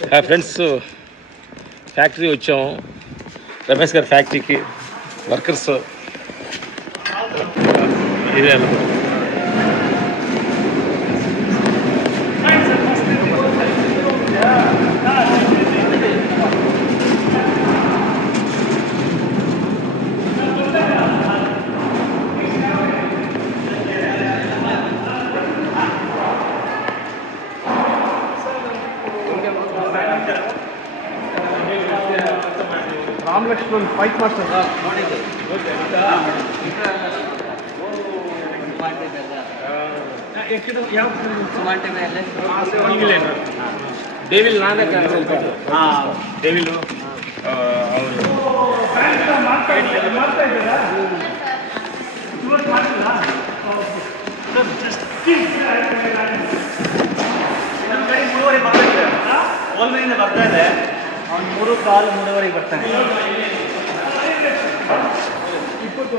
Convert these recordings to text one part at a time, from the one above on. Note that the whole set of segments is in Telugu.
ఫ్రెండ్స్ ఫ్యాక్టరీ వచ్చాము. రమేష్ గారి ఫ్యాక్టరీకి వర్కర్స్ ఇదే అనుకో. Ram Lakshman fight master devil नादा डेविल ಬರ್ತಾ ಇದೆ ಅವ್ನು 3 ಕಾಲು 3:30 ಬರ್ತಾನೆ. ఇప్పుడు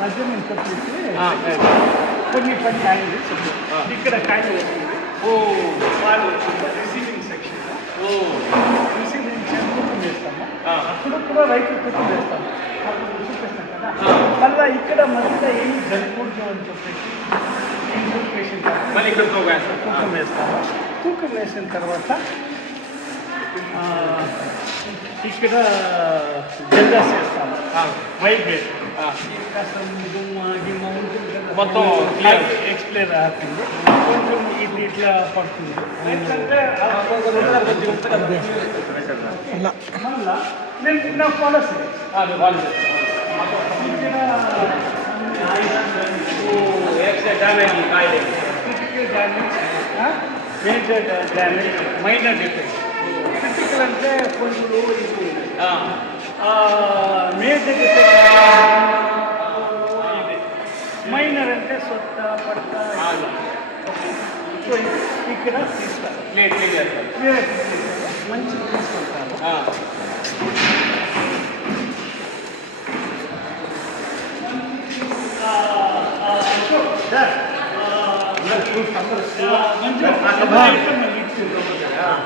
మెజర్మెంట్ వచ్చేసి కొన్ని అయింది ఇక్కడ కాయలు వాళ్ళు రిసీవింగ్ సెక్షన్ రిసీవింగ్ తూకం వేస్తాము. అప్పుడు కూడా రైతు తూకం వేస్తాము. అప్పుడు చూపిస్తాం కదా. మళ్ళీ ఇక్కడ మధ్యలో ఏం జరగకూడదు అని చెప్పేసి తూకం వేస్తాము. తూకం వేసిన తర్వాత ఇక్కడ జల్దాస్ చేస్తాము. వైబ్రేట్ కాస్త గుమ్మ గిమ్మ ఉంటుంది కదా, మొత్తం ఎక్స్ప్లెయిన్ అవుతుంది. కొంచెం ఇది ఇట్లా పడుతుంది. నేను నా policy critical damage, major damage, minor defect. Critical అంటే పురుగులు ఇది, మేజర్ డిఫెక్ట్ ఇది, మైనర్ అంటే సొట్ట పడత. సో ఇక్కడ తీస్తారు, మంచిగా తీసుకుంటారు.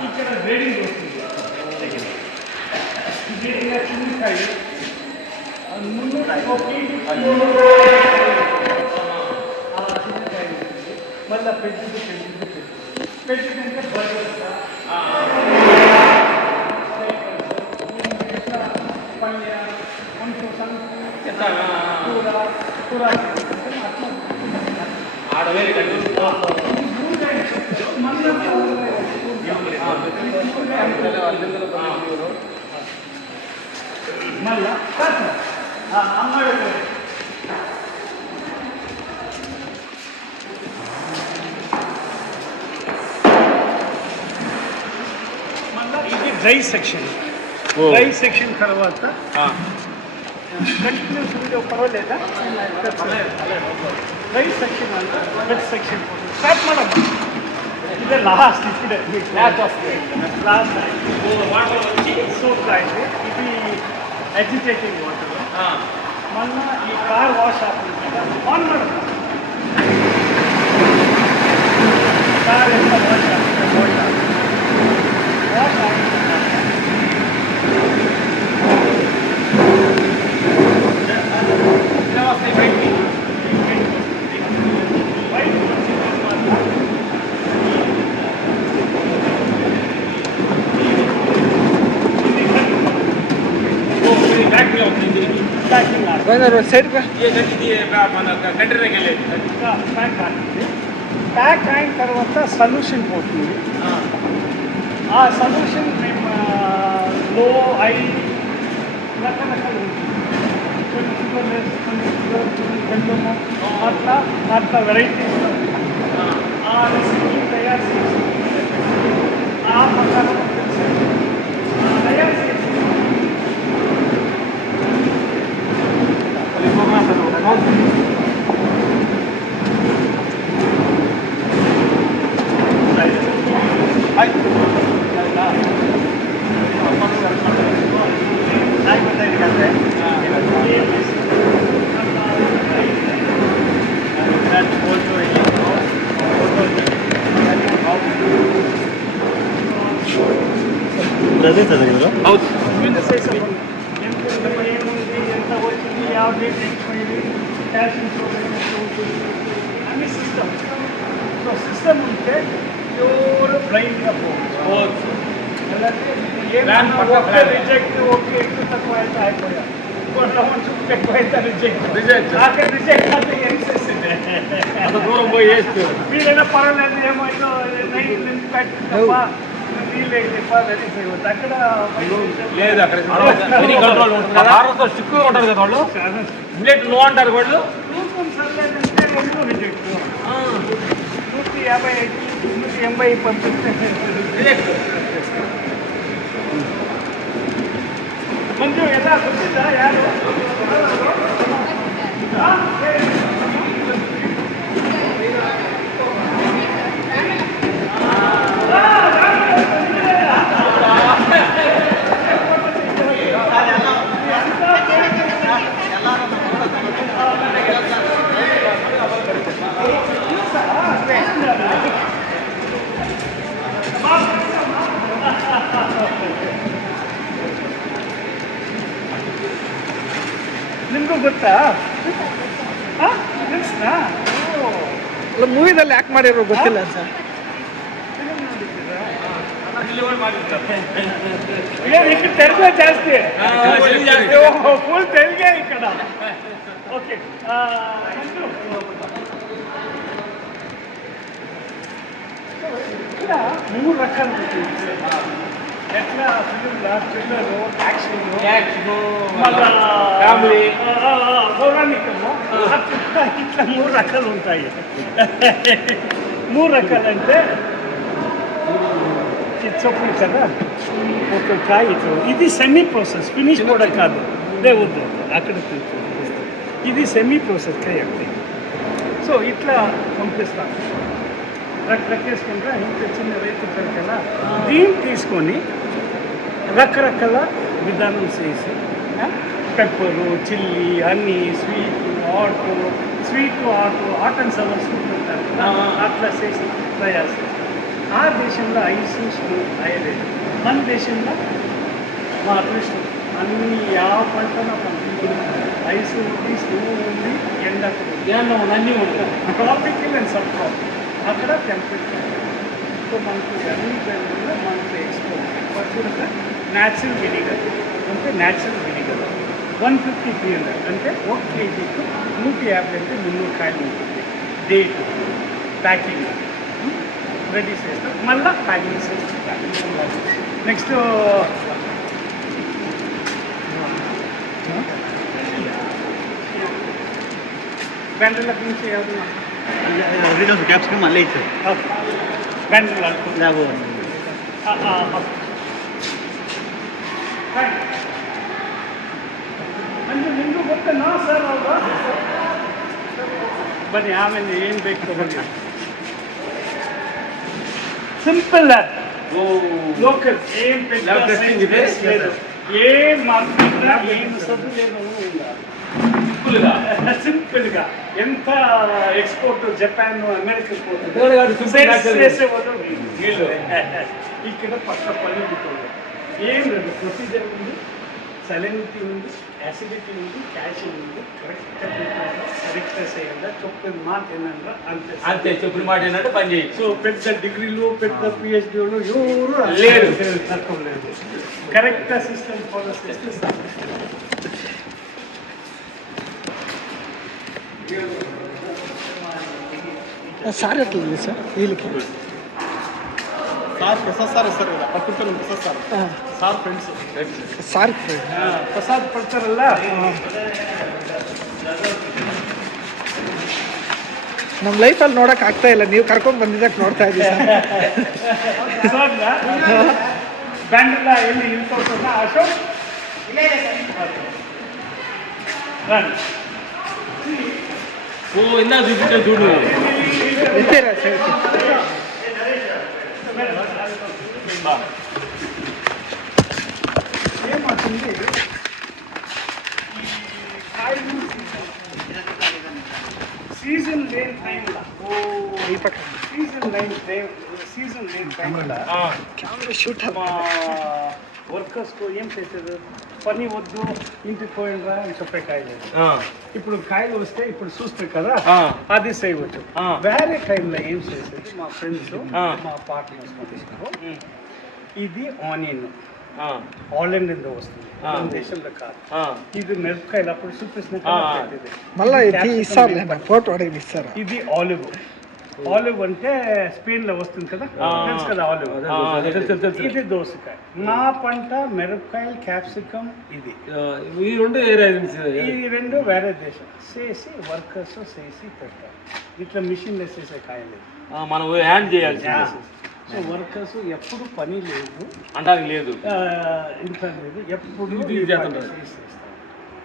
ఇక్కడ గ్రేడింగ్ వస్తుంది. చిన్నకాయ ముందు చిన్నకాయ మళ్ళీ పెద్దది పెద్దదంటే బర్గర్ పల్లె కొంచెం కూర కూర ఆడవేరు మళ్ళా అమ్మాడు మళ్ళా ఇది డ్రై సెక్షన్. డ్రై సెక్షన్ తర్వాత కంటిన్యూస్ వీడియో పర్వాలేదా? డ్రೈ సెక్షన్ అంటే వెట్ సెక్షన్ స్టార్ట్ మేడం. ఇదే లాస్ట్, ఇప్పుడే లాస్ట్ వాటర్ వచ్చి సోప్ అయింది. ఇది అజిటేటింగ్ వాటర్. మళ్ళీ ఈ కార్ వాష్ అవుతుంది కదా, ఆన్ మేడం. కార్ ఎంత వాష్ అవుతుంది, వాష్ అవుతుంది. ప్యాక్ అయిన తర్వాత సొల్యూషన్ పోతుంది. ఆ సొల్యూషన్ మేము లో ఐ రకరకాలు ఉంటుంది. కొన్ని షుగర్ లెస్, కొన్ని షుగర్, కొన్ని బెల్లము, అట్లా వెరైటీస్ ఆ రెసిపీ తయారు చేసి ఆ ప్రకారం తయారు చేసి అదే చదివారు హౌస్ ఏముంది ఎంత వచ్చింది ಯಾವ డేట్ ఎక్స్పైరీ క్యాష్ ఇన్సూరెన్స్ ఉంటుంది అన్ని సిస్టమ్. సో సిస్టమ్ ఉంటే ఎవరు బ్లైండ్గా పోవచ్చు. రిజెక్ట్ ఓకే ఎక్కువ తక్కువ అయితే అయిపోయా కొంతమంది చూపు ఎక్కువ అయితే రిజెక్ట్ అక్కడ రిజెక్ట్ అంటే ఏం చేసింది అంత దూరం పోయి వేస్తే వీళ్ళైనా పర్వాలేదు ఏమైనా నైట్ తప్ప వీళ్ళు వెరీ చేయవద్దు అక్కడ లేదు అక్కడ వెరీ కంట్రోల్ ఉంటుంది కదా ఆరోతో స్టిక్గా ఉంటారు కదా వాళ్ళు ఇమ్మీడియట్ నో అంటారు వాళ్ళు సర్లేదంటే ఎందుకు రిజెక్ట్ 180 పంపిస్తే కొంచెం ఎలా వచ్చిందా యారు ನಿಮಗೂ ಗೊತ್ತಾ ತಿಳಿಸ್ತಾ ಅಲ್ಲ ಮೂವಿದಲ್ಲಿ ಯಾಕೆ ಮಾಡಿರೋ ಗೊತ್ತಿಲ್ಲ ಸರ್. ಏನು ఇక్కడ తెలుగే ಜಾಸ್ತಿ ಫುಲ್ తెలుగే ఇక్కడ. ఓకే ఇక్కడ 3 రకాలు ఉంటుంది. ఎట్లా ఫిలింలా థ్రిల్లరు యాక్షన్ మళ్ళా ఫ్యామిలీ పౌరాణికము ఇట్లా 3 రకాలు ఉంటాయి. 3 రకాలంటే చెప్పులు కదా ఒక కాయ ఇది సెమీ ప్రాసెస్ ఫినిష్ కూడా కాదు వద్దు అక్కడ ఇది సెమీ ప్రాసెస్ కాయ అంటే. సో ఇట్లా పంపిస్తాను రక్కేసుకుంటా ఇంత చిన్న రైతు కదా దీన్ని తీసుకొని రకరకాల విధానం చేసి pepper chilli honey sweet hot and sours ఉంటారు కదా అట్లా చేసి తయారు చేస్తాం. ఆ దేశంలో ఐస్ స్నో అయ్యలేదు. మన దేశంలో మా అదృష్టం అన్ని పంటన ఐస్ ఉంది స్నో ఉంది ఎండ అన్నీ ఉంటాయి. ట్రాపికల్ అండ్ సబ్ ట్రాపికల్ అక్కడ టెంపరేచర్. సో మనకు అన్ని టైంలో మనకు ఎక్స్పోర్ట్ న్యాచురల్ వినిగర్ అంటే న్యాచురల్ వినిగర్ 150 300 అంటే 1 kgకు 150 అంటే 300 కాయలు ఉంటుంది. డేట్ ప్యాకింగ్ రెడీ చేస్తాం మళ్ళీ ప్యాకింగ్ చేస్తాం. నెక్స్ట్ బ్యాండ్ల నుంచి రీడర్స్ క్యాప్సికమ్ మళ్ళీ ఇచ్చారు బ్యాండ్లు ಅಂದ್ರೆ ನಿಮಗೂ ಗೊತ್ತೇನೋ ಸರ್ ಅಲ್ವಾ? ಬನ್ನಿ ಆಮೇಲೆ ಏನು ಬೇಕು ತಗೊಂಡು ಸಿಂಪಲ್ ಲೋಕಲ್ ಏನು ಬೇಕು ఏం మార్కెట్లా ఏం సదులేదు సింపుల్గా ఎంత ఎక్స్పోర్ట్ జపాన్ అమెరికా చేసేవాళ్ళు వీళ్ళు ఇక్కడ పక్క పని ఉంటుంది. ఏం లేదు ప్రొసీజర్ ఉంది, సలైనిటీ ఉంది, యాసిడిటీ ఉంది, క్యాల్షియం ఉంది. కరెక్ట్గా చేయాలి చెప్పిన మాట ఏంటంటే అంతే అంతే చెప్పిన మాట ఏంటంటే పని చేయి. సో పెద్ద డిగ్రీలు పెద్ద పిహెచ్డీలు ఎవరు లేదు తక్కువ లేదు. కరెక్ట్గా సిస్టమ్ ఫాలో చేస్తే సార్ ఎట్లా ఉంది సార్ వీళ్ళకి? సార్ ప్రసాద్ సార్ ఇస్తారు కదా పట్టుకుంటాను Prasad sir sir friends sir Prasad ಪಡ್ತಾರಲ್ಲ ನಮ್ಮ ಲೈಫಲ್ಲಿ ನೋಡಕ್ ಆಗ್ತಾ ಇಲ್ಲ, ನೀವು ಕರ್ಕೊಂಡು ಬಂದಿದ್ದಕ್ಕೆ ನೋಡ್ತಾ ಇದ್ದೀವಿ ಸರ್. ಬ್ಯಾಂಡೆಲ್ಲ ಎಲ್ಲಿ ಇಳ್ಕೊಳ್ತಾರ ಅಶೋಕ್ ఓ ఇందా చూపించా చూడు. ఇచ్చారా సార్? ఏమవుతుంది సీజన్ లేని టైంలో సీజన్ లేని టైంలో ಕ್ಯಾಮ್ರಾ ಶೂಟ್ వర్కర్స్కు ఏం చేసేది, పని వద్దు ఇంటికి పోయినరా అని చెప్పే కాయలేదు. ఇప్పుడు కాయలు వస్తే ఇప్పుడు చూస్తే కదా అది చేయవచ్చు. వేరే టైంలో ఏం చేసేది మా ఫ్రెండ్స్ మా పార్ట్నర్స్ ఇది ఆనియన్ ఆల్రెండ్ ఇందో వస్తుంది, మన దేశంలో కాదు. ఇది మిరపకాయలు అప్పుడు చూపిస్తున్న మళ్ళీ ఇస్తారు ఫోటో అడిగి ఇస్తారా. ఇది ఆలివ్. ఆలివ్ అంటే స్పెయిన్ లో వస్తుంది కదా, తెలుసు కదా ఆలివ్. ఇది దోసకాయ. మా పంట మిరపకాయలు, క్యాప్సికమ్. ఇది ఈ రెండు వేరే దేశం చేసి వర్కర్స్ చేసి పెడతారు. ఇట్లా మిషన్ వేసేసే కాయలేదు, మనం హ్యాండ్ చేయాలి. సో వర్కర్స్ ఎప్పుడు పని లేదు అంటానికి లేదు, ఇంట్లో లేదు, ఎప్పుడు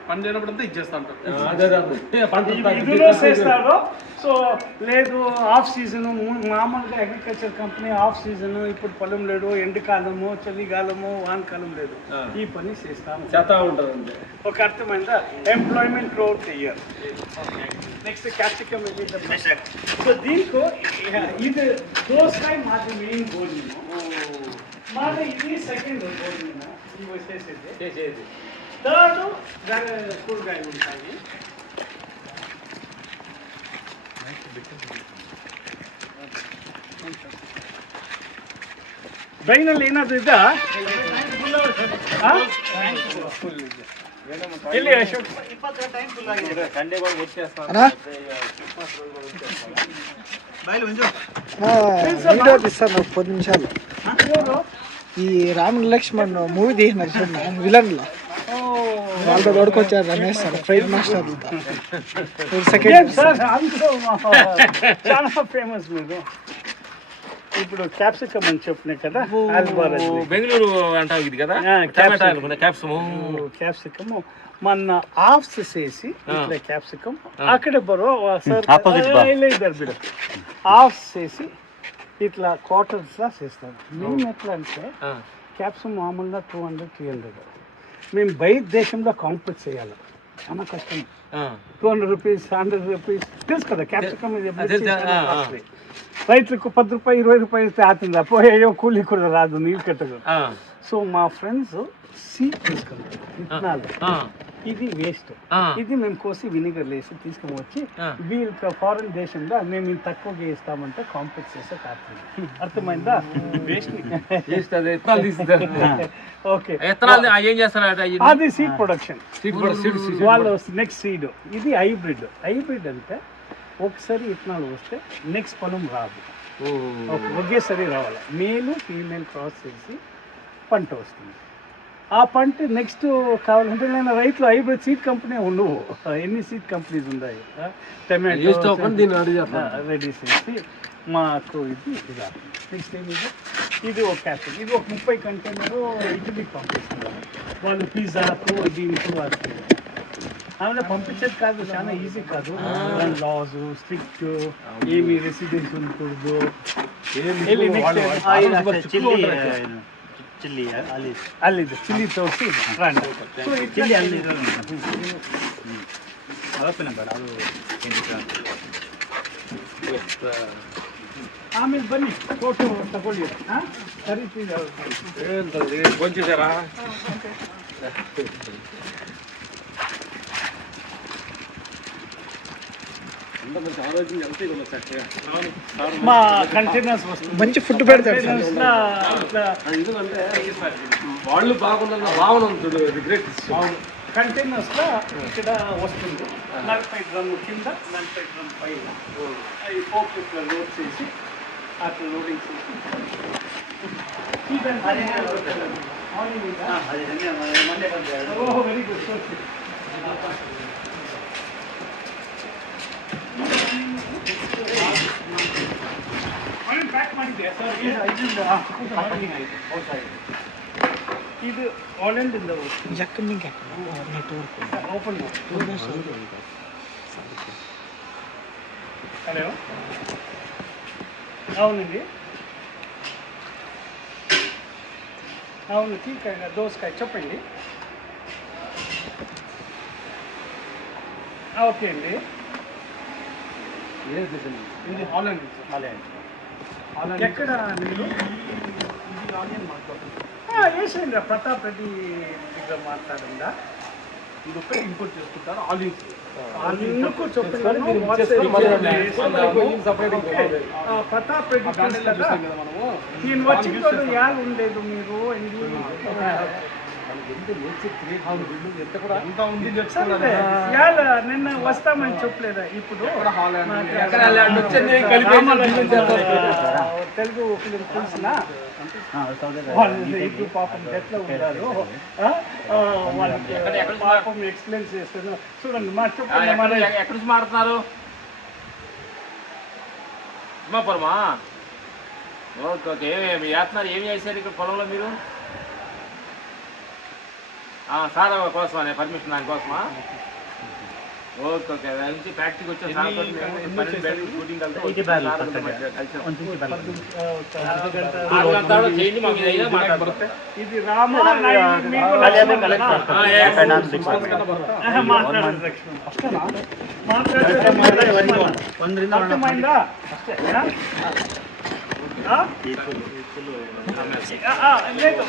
పని చేయనప్పుడంతా ఇచ్చేస్తా ఇదిలో చేస్తారు. సో లేదు ఆఫ్ సీజన్, మామూలుగా అగ్రికల్చర్ కంపెనీ ఆఫ్ సీజన్, ఇప్పుడు పొలం లేడు, ఎండాకాలము, చలికాలము, వానకాలం లేదు, ఈ పని చేస్తాము. చేస్తా ఉంటారు. ఒక అర్థమైందా? Employment throughout the year. Next capsicum. So దీంట్లో ఇది దోసకాయ మాది మెయిన్ భోజనం, మాది ఇది సెకండ్ భోజనం. ఇవి చేసేది. థర్డ్ కూరగాయలు ఉంటాయి. ಬೈನಲ್ಲಿ ಏನಾದ್ರು ಇದ್ದ ಎಲ್ಲಿ ಅಶೋಕ್? వీడియో తీస్తాను ఒక 10 నిమిషాలు. ఈ రాముడు లక్ష్మణ్ మూవీ తీసినారు చూడండి, విలన్ లో వాళ్ళతో తోడుకొచ్చారు రమేష్ సార్, ఫైట్ మాస్టర్. చాలా ఫేమస్ మీరు. ఇప్పుడు క్యాప్సికమ్ అని చెప్పినాయి కదా, బెంగళూరు అంటావు ఇది కదా క్యాప్సికమ్ మన ఆఫ్స్ చేసి ఇట్లా క్యాప్సికమ్ అక్కడే బరో ఇద్దరు బిడ ఆఫ్స్ చేసి ఇట్లా క్వార్టర్స్ లా చేస్తాం. మేము ఎట్లా అంటే క్యాప్సికమ్ మామూలుగా 200-300. మేము బయట దేశంలో కాంపీట్ చేయాలి, చాలా కష్టం. 200 రూపీస్, 100 రూపీస్, తెలుసు కదా క్యాప్సికమ్. రైతులకు 10 రూపాయలు 20 రూపాయలు ఇస్తే ఆతుందా, పోయో కూలీ కూడా రాదు, నీళ్ళు కట్టదు. సో మా ఫ్రెండ్స్ సీడ్ తీసుకుంటారు, విత్తనాలు. ఇది వేస్ట్. ఇది మేము కోసి వినిగర్ వేసి తీసుకుని వచ్చి వీళ్ళకి ఫారెన్ దేశంలో మేము ఇంత తక్కువగా ఇస్తామంటే కాంపీట్ చేసే కాదు. అర్థమైందా? ఓకే, అది సీడ్ ప్రొడక్షన్. వాళ్ళు నెక్స్ట్ సీడ్. ఇది హైబ్రిడ్. హైబ్రిడ్ అంటే ఒకసారి విత్తనాలు వస్తే నెక్స్ట్ పొలం రాదు, ఒకేసారి రావాలి. మేలు ఫీమేల్ క్రాస్ చేసి పంట వస్తుంది. ఆ పంట నెక్స్ట్ కావాలంటే నేను రైతులు హైబ్రిడ్ సీడ్ కంపెనీ ఉండవు. ఎన్ని సీడ్ కంపెనీస్ ఉన్నాయి. టమాటో రెడీ చేసి మాకు ఇది నెక్స్ట్ ఏమి ఇది ఒక క్యాప్సికమ్. ఇది ఒక 30 కంటైనరు ఇటలీకి పంపిస్తున్నారు. వాళ్ళు పిజ్జాకు దీనికి వాడుతుంది. ఆమె పంపించేది కాదు, చాలా ఈజీ కాదు. లాస్ స్ట్రిక్ట్, ఏమి రెసిడెన్స్ ఉండకూడదు. చిల్లీ తోసి ಆಮೇಲೆ ಬನ್ನಿ ಫೋಟೋ ತಗೊಳ್ಳಿ. ಕೊಂಚಿದಾರಾ? మా కంటైనర్స్ వస్తుంది, మంచి ఫుడ్ పెడతారు. వాళ్ళు బాగున్న భావన ఉంటుంది. కంటైనర్స్ లో ఇక్కడ వస్తుంది 40 డ్రమ్ కింద, 40 డ్రమ్ పైన. ఈ ఫోక్ ఇట్లా లోడ్ చేసి అట్లా లోడింగ్ చేసి వెరీ గుడ్. ಪ್ಯಾಕ್ ಮಾಡಿದ್ದೆ ಸರ್. ಇದು ಆನ್ಲೈನ್ದಿಂದ ಓಪನ್ హలో, అవునండి. అవును, తీకాయ దోసకాయ చెప్పండి. ఓకే అండి. ఇది హాలండ్. ఎక్కడ మీరు? ఇది ఆనియన్ మార్కెట్. వేసేయండి ప్రతాప్ రెడ్డి దగ్గర మాట్లాడిందా ఇది ఒక్కటి ఇంపోర్ట్ చేసుకుంటారు ఆలివ్స్ అందుకు చెప్తున్నాను ప్రతాప్ రెడ్డి తెలుసు కదా మనము నేను వచ్చిన తోడు యాలు ఉండలేదు మీరు ఎంత ఉంది సరే యాల నిన్న వస్తామని చెప్పలేదా ఇప్పుడు తెలుగు ఫిలిం తెలిసిన వాళ్ళు ఇది పాపం ఎట్లా ఉన్నారు వాళ్ళకి పాపం ఎక్స్ప్లెయిన్ చేస్తున్నారు చూడండి మా చెప్పండి ఎక్కడి నుంచి మాడుతున్నారు ఉమాపురమా ఓకే ఓకే ఏమి చేస్తున్నారు ఏం చేశారు ఇక్కడ పొలంలో మీరు సార్ కోసమా పర్మిషన్ దానికోసమా ఓకే ఓకే దాని నుంచి ఫ్యాక్టరీకి వచ్చే షూటింగ్ చేయండి మాకు ఏదైనా మాట్లాడబడుతుంది ఇది రామా అర్థమైందా లేదు